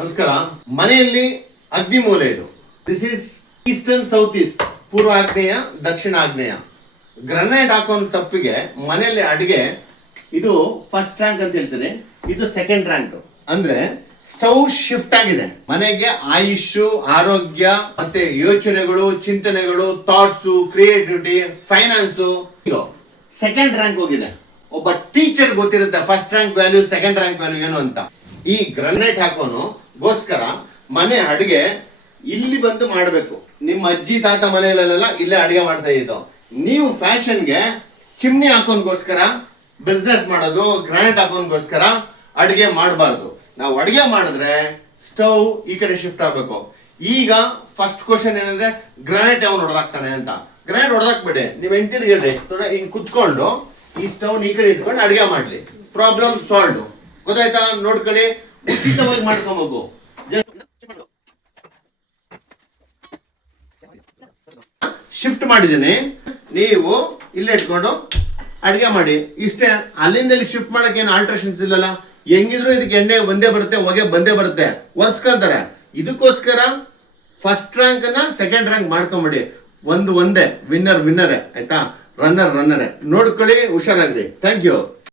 ನಮಸ್ಕಾರ. ಮನೆಯಲ್ಲಿ ಅಗ್ನಿ ಮೂಲೆ ಇದು. This is eastern south east ಪೂರ್ವ ಆಗ್ನೇಯ ದಕ್ಷಿಣ ಆಗ್ನೇಯ. ಗ್ರನೈಡ್ ಹಾಕೋ ತಪ್ಪಿಗೆ ಮನೆಯಲ್ಲಿ ಅಡಿಗೆ, ಇದು ಫಸ್ಟ್ ರ್ಯಾಂಕ್ ಅಂತ ಹೇಳ್ತೀನಿ. ಇದು ಸೆಕೆಂಡ್ ರ್ಯಾಂಕ್ ಅಂದ್ರೆ ಸ್ಟವ್ ಶಿಫ್ಟ್ ಆಗಿದೆ. ಮನೆಗೆ ಆಯುಷ್ ಆರೋಗ್ಯ, ಮತ್ತೆ ಯೋಚನೆಗಳು, ಚಿಂತನೆಗಳು thoughts creativity finance second rank ಹೋಗಿದೆ. ಒಬ್ಬ ಟೀಚರ್ ಗೊತ್ತಿರುತ್ತೆ first rank value second rank value ಏನು ಅಂತ. ಈ ಗ್ರಾನೈಟ್ ಹಾಕೋನು ಗೋಸ್ಕರ ಮನೆ ಅಡಿಗೆ ಇಲ್ಲಿ ಬಂದು ಮಾಡಬೇಕು. ನಿಮ್ಮ ಅಜ್ಜಿ, ತಾತ ಮನೆಗಳಲ್ಲೆಲ್ಲ ಇಲ್ಲೇ ಅಡಿಗೆ ಮಾಡ್ತಾ ಇದ್ದು. ನೀವು ಫ್ಯಾಷನ್ಗೆ ಚಿಮ್ನಿ ಹಾಕೋನ್ಗೋಸ್ಕರ ಬಿಸ್ನೆಸ್ ಮಾಡೋದು ಗ್ರಾನೈಟ್ ಹಾಕೋನ್ಗೋಸ್ಕರ ಅಡಿಗೆ ಮಾಡಬಾರ್ದು. ನಾವು ಅಡಿಗೆ ಮಾಡಿದ್ರೆ ಸ್ಟವ್ ಈ ಕಡೆ ಶಿಫ್ಟ್ ಆಗಬೇಕು. ಈಗ ಫಸ್ಟ್ ಕ್ವಶನ್ ಏನಂದ್ರೆ ಗ್ರಾನೈಟ್ ಯಾವನ್ ಹೊಡೆದಾಕ್ತಾನೆ ಅಂತ. ಗ್ರಾನೈಟ್ ಹೊಡೆದಾಕ್ಬಿಡಿ ನೀವು ಎಂಟಿಲ್ ಹೇಳಿ ಹಿಂಗೆ ಕುತ್ಕೊಂಡು ಈ ಸ್ಟವ್ ಈ ಕಡೆ ಇಟ್ಕೊಂಡು ಅಡಿಗೆ ಮಾಡಲಿ. ಪ್ರಾಬ್ಲಮ್ ಸಾಲ್ವ್ ಗೊತ್ತಾಯ್ತಾ? ನೋಡ್ಕೊಳ್ಳಿ. ಉಚಿತವಾಗಿ ಮಾಡ್ಕೊಬೇಕು ಶಿಫ್ಟ್ ಮಾಡಿದ್ದೀನಿ. ನೀವು ಇಲ್ಲೇ ಇಟ್ಕೊಂಡು ಅಡಿಗೆ ಮಾಡಿ. ಇಷ್ಟೇ, ಅಲ್ಲಿಂದ ಇಲ್ಲಿ ಶಿಫ್ಟ್ ಮಾಡೋಕೆ ಏನು ಆಲ್ಟ್ರೇಷನ್ಸ್ ಇಲ್ಲಲ್ಲ? ಹೆಂಗಿದ್ರು ಇದಕ್ಕೆ ಎಣ್ಣೆ ಒಂದೇ ಬರುತ್ತೆ, ಹೊಗೆ ಬಂದೇ ಬರುತ್ತೆ. ಒರ್ಸ್ಕೊಂತಾರೆ. ಇದಕ್ಕೋಸ್ಕರ ಫಸ್ಟ್ ರ್ಯಾಂಕ್ ಅನ್ನ ಸೆಕೆಂಡ್ ರ್ಯಾಂಕ್ ಮಾಡ್ಕೊಂಬಿಡಿ. ಒಂದು ಒಂದೇ ವಿನ್ನರ್ ವಿನ್ನರೇ ಆಯ್ತಾ? ರನ್ನರ್ ರನ್ನರೇ ನೋಡ್ಕೊಳ್ಳಿ, ಹುಷಾರಾಗ್ರಿ. Thank you